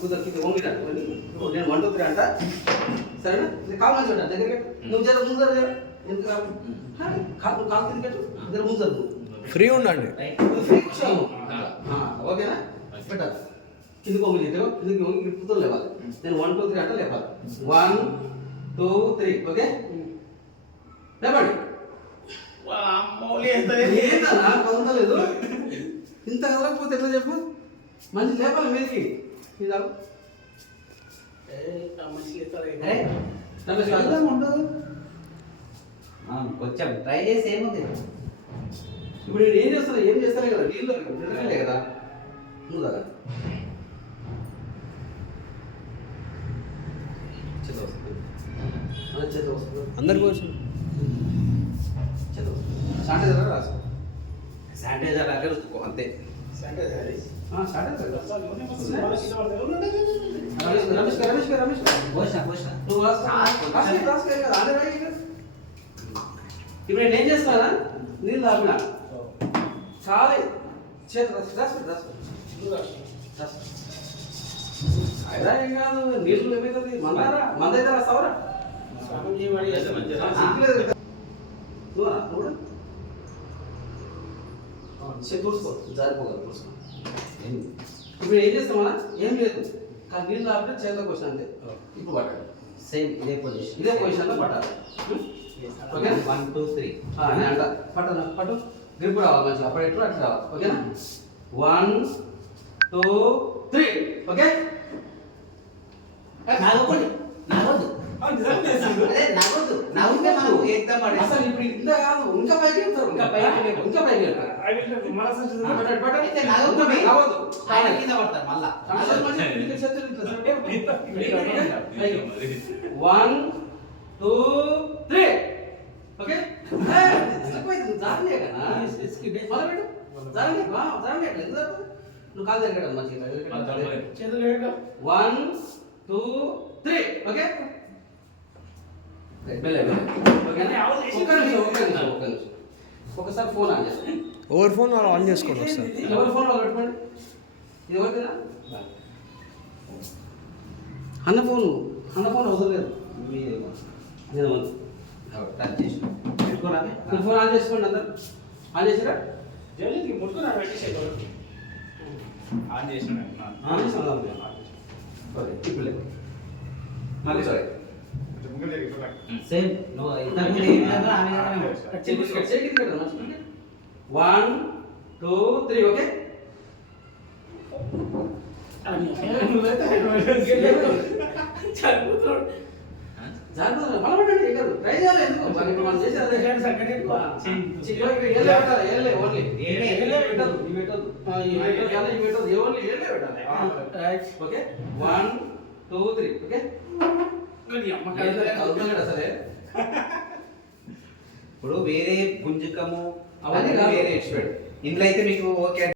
కుదరికి వంగిట నేను 1 2 3 అంట సరేనా కాల్ మంచి ఉంటా దగ్గరికి నువ్వు జర ముందర జర ఎందుకు కాలు కాలు కింద పెట్టు జర ముందర ఫ్రీ ఉండండి ఫ్రీ కూర్చోము ఓకేనా పెట్టాలి కిందకి వంగి కిందకి వంగి ఇప్పుతో లేవాలి నేను 1 2 3 అంటే లేపాలి 1 2 3 ఓకే లేపండి ఏంటన్నా పొందలేదు ఇంత కదలకపోతే ఎట్లా చెప్పు మంచి లేపాలి మీదకి ఇది కొంచెం ట్రై చేసి ఏముంది ఇప్పుడు నేను ఏం చేస్తానే కదా నీళ్ళు నిలకలే కదా ముందు కదా చేత వస్తుంది చేత వస్తుంది అందరికి వచ్చి చేత వస్తుంది శానిటైజర్ రాసుకో శానిటైజర్ లాగా రుద్దుకో అంతే ఇప్పుడు నేను ఏం చేస్తానా నీళ్ళు తాపినా చాలా అయినా ఏం కాదు నీళ్ళు ఏమైతుంది మందారా మందైతే రాస్తావరా చూసుకో జారిపోగలరు చూసుకో ఇప్పుడు ఏం చేస్తామన్నా ఏం లేదు కానీ నీళ్ళు తాపితే చేతిలోకి వచ్చిన అంతే ఇప్పుడు పట్టాలి సేమ్ ఇదే పొజిషన్లో పట్టాలి ఓకే 1 2 3 నేను అంట పట్టు పట్టు గ్రిప్ రావాలి మంచిగా అప్పుడు ఎట్లా అట్లా రావాలి ఓకేనా 1 2 3 ఓకే నాగొద్దు నాగొద్దు అదే నాగొద్దు నాగుంటే మనం ఏకదం పడే అసలు ఇప్పుడు ఇంత కాదు ఇంకా పైకి వెళ్తారు ఇంకా పైకి వెళ్తారు అయితే నాగొద్దు నాగొద్దు ఆయన కింద పడతారు మళ్ళా 1 2 3 ఓకే జారలే కదా జారలే నువ్వు కాదు దగ్గర మంచిగా 1 2 3 ఓకే ఒకసారి ఫోన్ ఆన్ చేస్తాను ఎవరి ఫోన్ వాళ్ళు ఆన్ చేసుకోండి ఒకసారి ఎవరి ఫోన్లో పెట్టుకోండి ఇది ఎవరికైనా అన్న ఫోన్ అవసరం లేదు నేను టచ్ చేసి పెట్టుకోరా ఫోన్ ఆన్ చేసుకోండి అందరు ఆన్ చేసిరా ఆన్ చేసిన ఓకే ఇప్పుడు లేదు మళ్ళీ సారీ సేమ్ నువ్వు ఇంతకు ముందు ఏ విధంగా ఆ విధంగానే చేయి 1 2 3 ఓకే ట్రై చేయాలి ఎందుకు మనం చేసేది ఓకే 1 2 3 ఓకే సరే ఇప్పుడు వేరే గుంజకము అవన్నీ వేరే ఎక్స్పెక్ట్ ఇంట్లో అయితే మీకు ఓకే